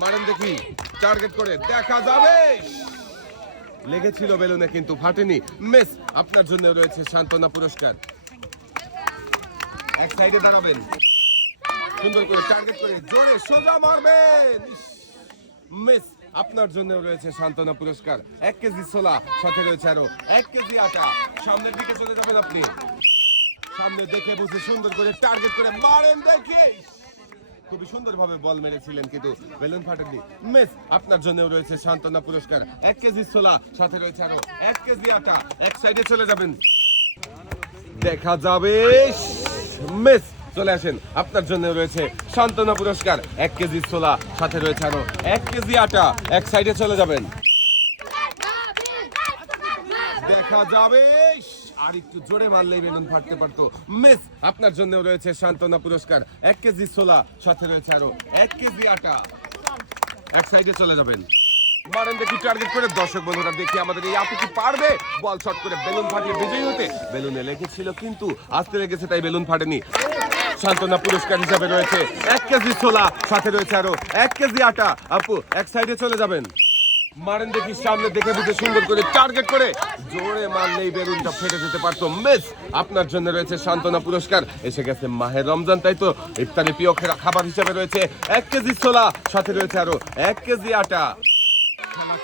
মারেন দেখি টার্গেট করে, দেখা যাবে। লেগেছিল বেলুনে কিন্তু ফাটেনি। মিস, আপনার জন্য রয়েছে সান্ত্বনা পুরস্কার। এক সাইডে দাঁড়াবেন। সুন্দর করে টার্গেট করে জোরে সোজা মারবেন। মিস, আপনার জন্য রয়েছে সান্ত্বনা পুরস্কার। এক কেজি ছোলা, সাথে রয়েছে আরও এক কেজি আটা। সামনের দিকে চলে যাবেন আপনি। সামনে দেখে বুঝে সুন্দর করে টার্গেট করে মারেন দেখে। খুবই সুন্দরভাবে বল মেরেছিলেন কিন্তু বেলুন ফাটেননি মিস আপনার জন্য রয়েছে সান্ত্বনা পুরস্কার। এক কেজি ছোলা, সাথে রয়েছে আরও এক কেজি আটা। এক সাইডে চলে যাবেন। দেখা যাবে, মিস চলে আসেন। আপনার জন্য রয়েছে সান্ত্বনা পুরস্কার। এক কেজি ছোলা, সাথে রয়েছে আরও এক কেজি আটা। এক সাইডে চলে যাবেন। দেখা যাবে আর একটু জোরে মারলেই বেলুন ফাটতে পারতো। মিস, আপনার জন্য রয়েছে সান্ত্বনা পুরস্কার। এক কেজি ছোলা, সাথে রয়েছে আরও এক কেজি আটা। এক সাইডে চলে যাবেন। মারেন দেখি টার্গেট করে। দর্শক বন্ধুরা, দেখি আমাদের এই আপু কি পারবে? বল শট করে বেলুন ফাটিয়ে বিজয়ী হতে। বেলুনে লেগেছিল কিন্তু, আসতে লেগেছে তাই বেলুন ফাটেনি। সান্ত্বনা পুরস্কার হিসাবে রয়েছে এক কেজি ছোলা, সাথে রয়েছে আরও এক কেজি আটা। আপু, এক সাইডে চলে যাবেন। মারেন দেখি সামনে দেখে বুঝে সুন্দর করে টার্গেট করে। জোরে মারলেই বেলুনটা ফেটে যেতে পারতো। মিস, আপনার জন্য রয়েছে সান্ত্বনা পুরস্কার। এসে গেছে মাহের রমজান, তাই তো? ইফতারি প্রিয় খাবার হিসেবে রয়েছে এক কেজি ছোলা, সাথে রয়েছে আরও এক কেজি আটা।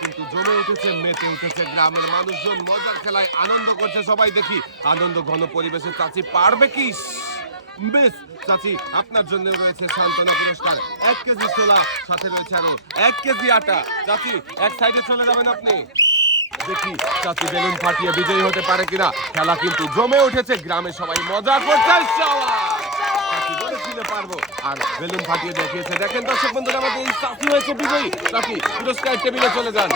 কিন্তু জমে উঠেছে, মেতে উঠেছে গ্রামের মানুষজন। মজার খেলায় আনন্দ করছে সবাই দেখি। আনন্দ ঘন পরিবেশে চাচি পারবে কি? বেশ, চাচি, আপনার জন্য রয়েছে সান্ত্বনা পুরস্কার। এক কেজি ছোলা, সাথে রয়েছে আরও এক কেজি আটা। চাচি, এক সাইডে চলে যাবেন আপনি। দেখি, চাচি বেলুন ফাটিয়ে বিজয়ী হতে পারে কিনা। খেলা কিন্তু জমে উঠেছে, গ্রামে সবাই মজা করছে পারব। আর বেলুন ফাটিয়ে দেখিয়েছে। দেখেন দর্শক বন্ধুরা, আমাদের এই চাচি হয়েছে বিজয়ী। চাচি, পুরস্কার টেবিলে চলে যান।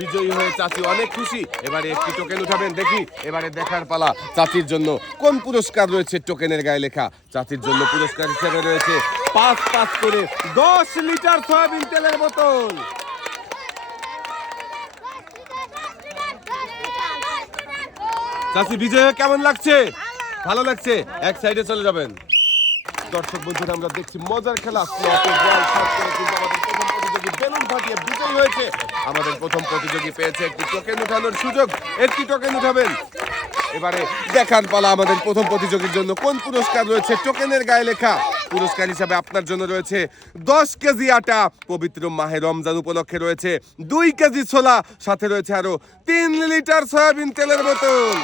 বিজয়ী হয়ে চাচি অনেক খুশি। এবারে একটি টোকেন উঠাবেন, দেখি। এবারে দেখার পালা চাচির জন্য। কোন পুরস্কার রয়েছে টোকেনের গায়ে লেখা? চাচির জন্য পুরস্কার হিসেবে রয়েছে পাঁচ পাঁচ করে দশ লিটার সয়াবিন তেলের বোতল। চাচি বিজয়, কেমন লাগছে? ভালো লাগছে? এক সাইডে চলে যাবেন। দর্শক বন্ধুরা, আমরা দেখছি মজার খেলা। প্রতিযোগী বেলুন ফাটিয়ে বিজয়ী হয়েছে। আমাদের প্রথম প্রতিযোগী পেয়েছে একটি টোকেন উঠানোর সুযোগ। একটি টোকেন উঠাবেন। এবারে দেখার পালা আমাদের প্রথম প্রতিযোগীর জন্য কোন পুরস্কার রয়েছে। টোকেনের গায়ে লেখা পুরস্কার হিসাবে আপনার জন্য রয়েছে দশ কেজি আটা। পবিত্র মাহে রমজান উপলক্ষে রয়েছে দুই কেজি ছোলা। সাথে রয়েছে আরও তিন লিটার সয়াবিন তেলের বোতল।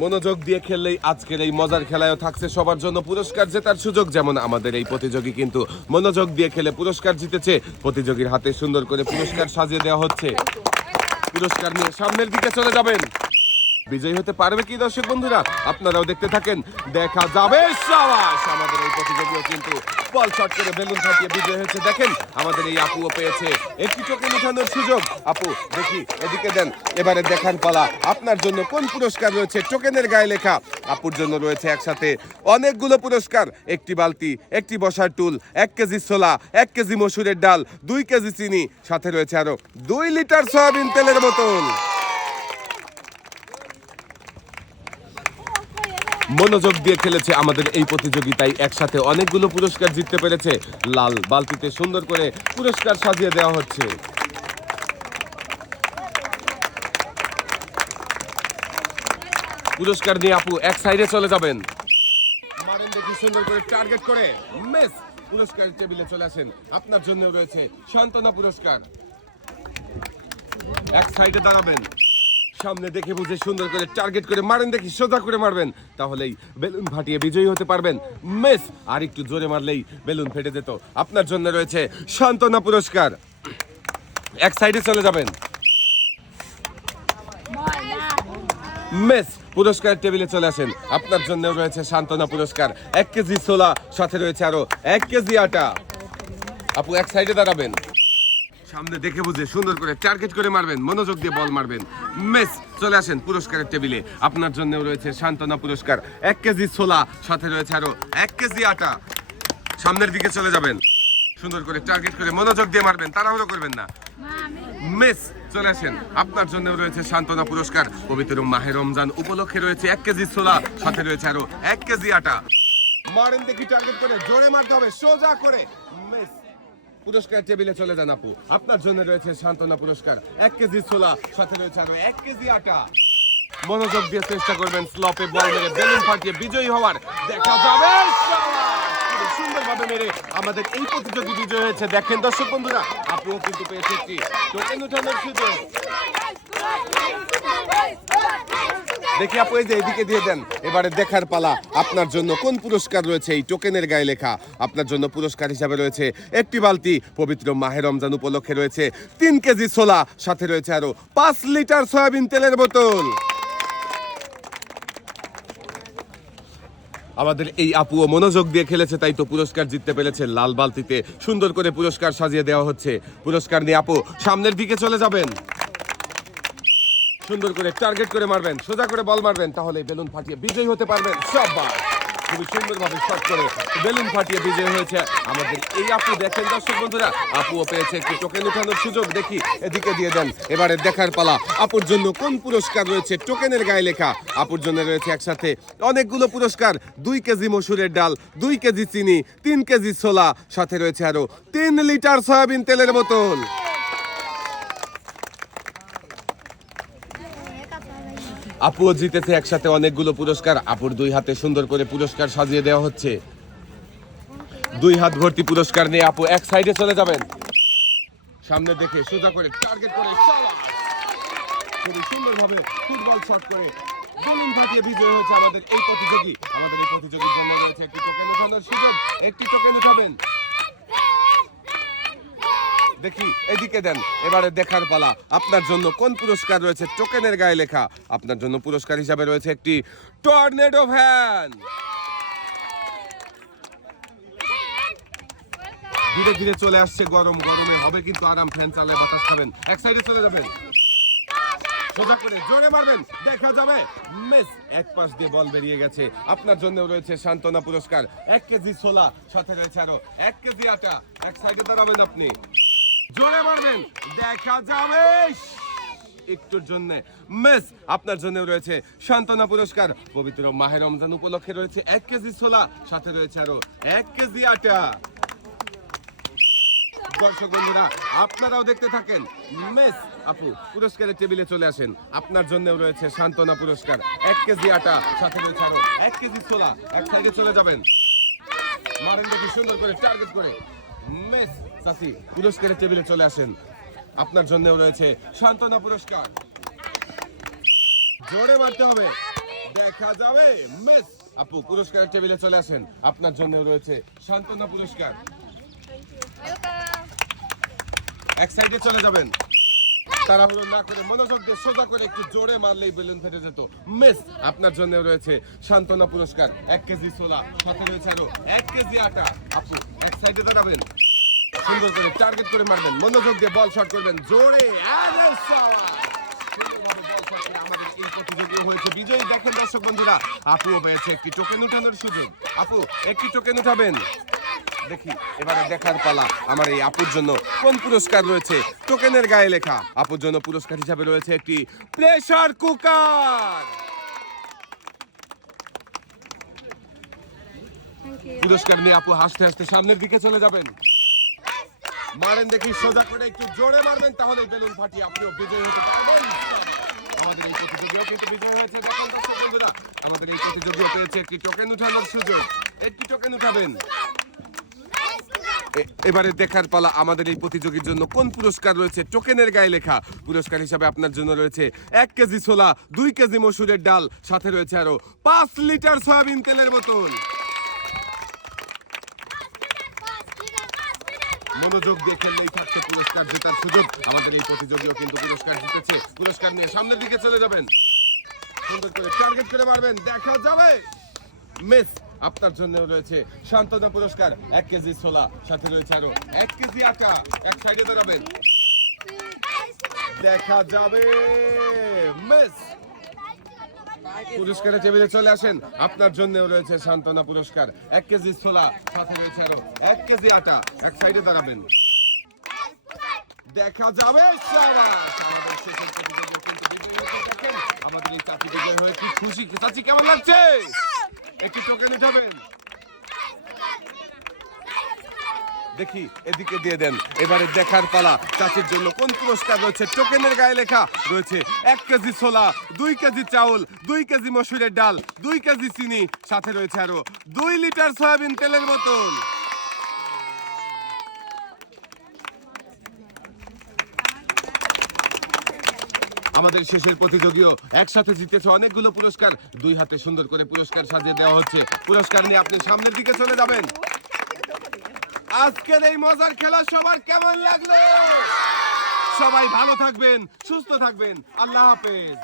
মনোযোগ দিয়ে খেললেই আজকের এই মজার খেলায়ও থাকছে সবার জন্য পুরস্কার জেতার সুযোগ, যেমন আমাদের এই প্রতিযোগী কিন্তু মনোযোগ দিয়ে খেলে পুরস্কার জিতেছে। প্রতিযোগীর হাতে সুন্দর করে পুরস্কার সাজিয়ে দেওয়া হচ্ছে। পুরস্কার নিয়ে সামনের দিকে চলে যাবেন। বিজয়ী হতে পারবে কি, দর্শক বন্ধুরা? আপনারাও দেখতে থাকেন। দেখা যাবে সাবাস। আমাদের এই প্রতিযোগীও কিন্তু বল শট করে বেলুন ফাটিয়ে বিজয় হয়েছে। দেখেন, আমাদের এই আপুও পেয়েছে। একটি টোকেন উঠানোর সুযোগ। আপু, দেখি, এদিকে দেন। এবারে দেখান পালা। আপনার জন্য কোন পুরস্কার রয়েছে? টোকেনের গায়ে লেখা। আপুর জন্য রয়েছে একসাথে অনেকগুলো পুরস্কার। একটি বালতি, একটি বসার টুল, এক কেজি ছোলা, এক কেজি মসুরের ডাল, দুই কেজি চিনি। সাথে রয়েছে আরও দুই লিটার সয়াবিন তেলের বোতল। মনোযোগ দিয়ে খেলেছে আমাদের এই প্রতিযোগিতায়। একসাথে অনেকগুলো পুরস্কার জিততে পেরেছে। লাল বালতিতে সুন্দর করে পুরস্কার সাজিয়ে দেওয়া হচ্ছে। পুরস্কার নিয়ে আপু এক সাইডে চলে যাবেন। সুন্দর করে টার্গেট করে? পুরস্কার টেবিলে চলে আপনার জন্য রয়েছে সান্ত্বনা পুরস্কার। এক সাইডে দাঁড়াবেন। সামনে দেখে বুঝে সুন্দর করে টার্গেট করে মারেন, দেখি সোজা করে মারবেন, তাহলেই বেলুন ফাটিয়ে বিজয়ী হতে পারবেন। মিস, আর একটু জোরে মারলেই বেলুন ফেটে যেত। আপনার জন্য রয়েছে সান্ত্বনা পুরস্কার। এক সাইডে চলে যাবেন। মিস পুরস্কার টেবিলে চলে আসেন। আপনার জন্য রয়েছে সান্ত্বনা পুরস্কার। এক কেজি ছোলা, সাথে রয়েছে আরও এক কেজি আটা। আপু, এক সাইডে দাঁড়াবেন। সামনে দেখে বুঝে সুন্দর করে টার্গেট করে মারবেন, মনোযোগ দিয়ে বল মারবেন। মেস, চলে আসেন পুরস্কারের টেবিলে। আপনার জন্য রয়েছে সান্ত্বনা পুরস্কার। এক কেজি ছোলা, সাথে রয়েছে আরও এক কেজি আটা। সামনের দিকে চলে যাবেন। সুন্দর করে টার্গেট করে মনোযোগ দিয়ে মারবেন, তাড়াহুড়ো করবেন না। মেস, চলে আসেন। আপনার জন্য রয়েছে সান্ত্বনা পুরস্কার। পবিত্র মাহে রমজান উপলক্ষে রয়েছে এক কেজি ছোলা, সাথে রয়েছে আরও এক কেজি আটা। মারেন দেখি টার্গেট করে, জোরে মারতে হবে, সোজা করে। মিস পুরস্কার টেবিলে চলে যান আপু। আপনার জন্য রয়েছে সান্ত্বনা পুরস্কার। এক কেজি ছোলা, সাথে রয়েছে আরও এক কেজি আটা। মনোযোগ দিয়ে চেষ্টা করবেন স্লপে বল মেরে, বেলুন ফাটিয়ে বিজয়ী হওয়ার। দেখা যাবে! মেরে আমাদের এই প্রতিযোগী বিজয় হয়েছে। দেখেন দর্শক বন্ধুরা আপুও কিন্তু দেখি আপু, এই যে এদিকে দিয়ে দেন। এবারে দেখার পালা, আপনার জন্য কোন পুরস্কার রয়েছে? এই টোকেনের গায়ে লেখা, আপনার জন্য পুরস্কার হিসাবে রয়েছে একটি বালতি পবিত্র মাহে রমজান উপলক্ষে রয়েছে তিন কেজি ছোলা, সাথে রয়েছে আরও পাঁচ লিটার সয়াবিন তেলের বোতল। আমাদের এই আপুও মনোযোগ দিয়ে খেলেছে, তাই তো পুরস্কার জিততে পেরেছে লাল বালতিতে। সুন্দর করে পুরস্কার সাজিয়ে দেওয়া হচ্ছে। পুরস্কার নিয়ে আপু সামনের দিকে চলে যাবেন। সুন্দর করে টার্গেট করে মারবেন, সোজা করে বল মারবেন, তাহলে বেলুন ফাটিয়ে বিজয়ী হতে পারবেন। সববার খুবই সুন্দরভাবে শট করে বেলুন ফাটিয়ে বিজয় হয়েছে। আমাদের এই আপু দেখেন দর্শক বন্ধুরা আপুও পেয়েছে একটি টোকেন উঠানোর সুযোগ। দেখি, এদিকে দিয়ে দেন, এবারে দেখার পালা। আপুর জন্য কোন পুরস্কার রয়েছে? টোকেনের গায়ে লেখা। আপুর জন্য রয়েছে একসাথে অনেকগুলো পুরস্কার। দুই কেজি মসুরের ডাল, দুই কেজি চিনি, তিন কেজি ছোলা, সাথে রয়েছে আরও তিন লিটার সয়াবিন তেলের বোতল। আপুও জিতেছে, একসাথে অনেকগুলো পুরস্কার। আপুর দুই হাতে সুন্দর করে পুরস্কার সাজিয়ে দেওয়া হচ্ছে। দুই হাত ভর্তি পুরস্কার নিয়ে আপু এক সাইডে চলে যাবেন। সামনে দেখে সোজা করে টার্গেট করে সুন্দরভাবে ফুটবল শট করে ফাটিয়ে বিজয় হয়েছে আমাদের এই প্রতিযোগী। আমাদের এই প্রতিযোগীর জন্য রয়েছে একটি টোকেন উঠানোর সুযোগ। একটি টোকেন উঠাবেন। দেখি, এদিকে দেন, এবারে দেখার পালা। আপনার জন্য কোন পুরস্কার রয়েছে? টোকেনের গায়ে লেখা। আপনার জন্য পুরস্কার হিসাবে রয়েছে একটি টর্নেডো ভ্যান। ধীরে ধীরে চলে আসছে গরম, গরমে হবে কিন্তু আরাম। ফ্যান চালে বাতাস খাবেন। এক সাইডে চলে যাবেন। সোজা করে জোরে মারবেন। দেখা যাবে। মিস, এক পাশ দিয়ে বল বেরিয়ে গেছে। আপনার জন্য রয়েছে সান্ত্বনা পুরস্কার। এক কেজি ছোলা, সাথে রয়েছে আরও এক কেজি আটা। এক সাইডে দাঁড়াবেন আপনি। জোরে মারবেন দেখা যাবে। একটুর জন্য। মিস, আপনার জন্য রয়েছে সান্ত্বনা পুরস্কার। পবিত্র মাহে রমজান উপলক্ষে রয়েছে এক কেজি ছোলা, সাথে রয়েছে আরও এক কেজি আটা। দর্শক বন্ধুরা, আপনারাও দেখতে থাকেন। মেস, আপু, পুরস্কারের টেবিলে চলে আসেন। আপনার জন্য রয়েছে সান্ত্বনা পুরস্কার। এক কেজি আটা, সাথে রয়েছে আরও এক কেজি ছোলা। এক সাইডে চলে যাবেন। মারেন দেখি সুন্দর করে, টার্গেট করে। মেস চাচি পুরস্কারের টেবিলে চলে আসেন। আপনার জন্য রয়েছে সান্ত্বনা পুরস্কার। জোরে মারতে হবে। দেখা যাবে, মেস। আপু, পুরস্কারের টেবিলে চলে আসেন। আপনার জন্য রয়েছে সান্ত্বনা পুরস্কার। এক সাইডে চলে যাবেন। তাড়াহুড়ো না করে মনোযোগ দিয়ে সোজা করে একটু জোরে মারলেই বেলুন ফেটে যেত। মিস, আপনার জন্য রয়েছে সান্ত্বনা পুরস্কার। এক কেজি ছোলা, সাথে রয়েছে আরও এক কেজি আটা। আপু সাইডে দাঁড়াবেন সুন্দর করে টার্গেট করে মারবেন। মনোযোগ দিয়ে বল শট করবেন। জোরে বিজয়ী বন্ধুরা একটি টোকেন উঠানোর সুযোগ। আপু, একটি টোকেন উঠাবেন। দেখি, এবারে দেখার পালা। আমার এই আপুর জন্য কোন পুরস্কার রয়েছে? টোকেনের গায়ে লেখা। আপুর জন্য পুরস্কার হিসাবে রয়েছে একটি প্রেসার কুকার পুরস্কার নিয়ে আপু হাসতে হাসতে সামনের দিকে চলে যাবেন। মারেন দেখি, সোজা করে একটু জোরে মারবেন তাহলে বেলুন ফাটিয়ে আপনিও বিজয় হতে পারবেন। আমাদের এই প্রতিযোগীও কিন্তু বিজয় হয়েছে, দেখেন দর্শক বন্ধুরা। আমাদের এই প্রতিযোগীও পেয়েছে একটি টোকেন উঠানোর সুযোগ। একটি টোকেন উঠাবেন। এবারে দেখার পালা আমাদের এই প্রতিযোগীর জন্য। কোন পুরস্কার রয়েছে? টোকেনের গায়ে লেখা। পুরস্কার হিসাবে আপনার জন্য রয়েছে এক কেজি ছোলা, দুই কেজি মসুরের ডাল, সাথে রয়েছে আরও পাঁচ লিটার সয়াবিন তেলের বোতল। মনোযোগ দিয়ে খেললেই থাকছে পুরস্কার জেতার সুযোগ। আমাদের এই প্রতিযোগীও কিন্তু পুরস্কার জিতেছে। পুরস্কার নিয়ে সামনের দিকে চলে যাবেন। সুন্দর করে টার্গেট করে মারবেন। দেখা যাবে। মিস, আপনার জন্য রয়েছে সান্ত্বনা পুরস্কার। এক কেজি ছোলা, সাথে রয়েছে আরও এক কেজি আটা। এক সাইডে দাঁড়াবেন। দেখা যাবে। মিস পুরস্কারের টেবিলে চলে আসেন। আপনার জন্য রয়েছে সান্ত্বনা পুরস্কার। এক কেজি ছোলা, সাথে রয়েছে আরও এক কেজি আটা। এক সাইডে দাঁড়াবেন। দেখা যাবে আমাদের এই চাচি বিজয় হয়ে কি খুশি। চাচি, কেমন লাগছে? একটি টোকেন উঠাবেন। দেখি, এদিকে দিয়ে দেন। এবারে দেখার পালা। চাচির জন্য কোন পুরস্কার রয়েছে? টোকেনের গায়ে লেখা রয়েছে, এক কেজি ছোলা, দুই কেজি চাউল, দুই কেজি মসুরের ডাল, দুই কেজি চিনি। সাথে রয়েছে আরও দুই লিটার সয়াবিন তেলের বোতল। আমাদের শেষের প্রতিযোগীও একসাথে জিতেছে অনেকগুলো পুরস্কার। দুই হাতে সুন্দর করে পুরস্কার সাজিয়ে দেওয়া হচ্ছে। পুরস্কার নিয়ে আপনি সামনের দিকে চলে যাবেন। আজকের এই মজার খেলা সবার কেমন লাগল? সবাই ভালো থাকবেন সুস্থ থাকবেন। আল্লাহ হাফেজ।